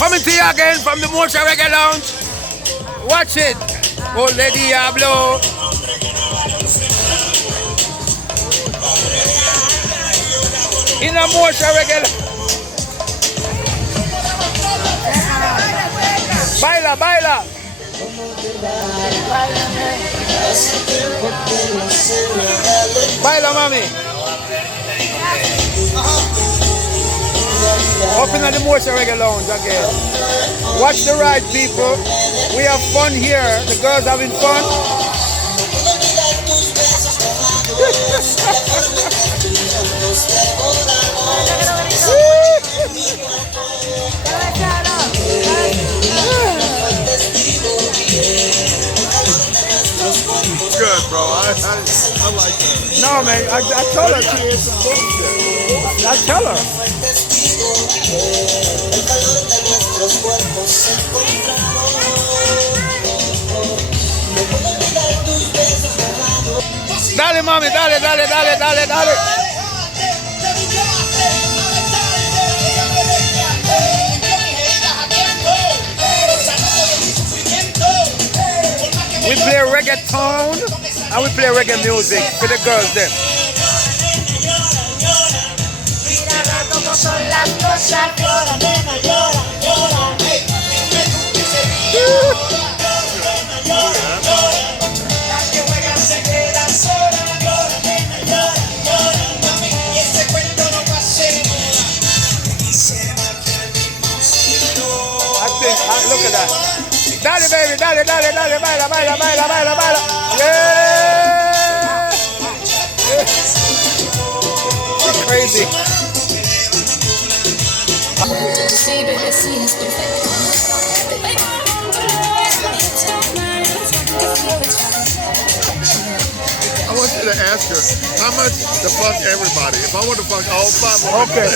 Coming to you again from the Motion Reggae Lounge. Watch it. Old Lady Diablo. In a Motion Reggae Lounge. Baila, baila. Baila, mami. Up in the Motion Reggae Lounge again. Watch the ride, people. We have fun here. The girls having fun. Good, bro. I like that. No, man. I told her she is some bullshit. I tell her. Dale, mami, dale, dale, dale, dale, dale. We play reggaeton and we play reggae music for the girls then. Look at that. Dale, baby, dale, dale, dale, baila, baila, baila, baila, baila. Yeah! It's crazy. I want you to ask her how much to fuck everybody. If I want to fuck all five, Okay.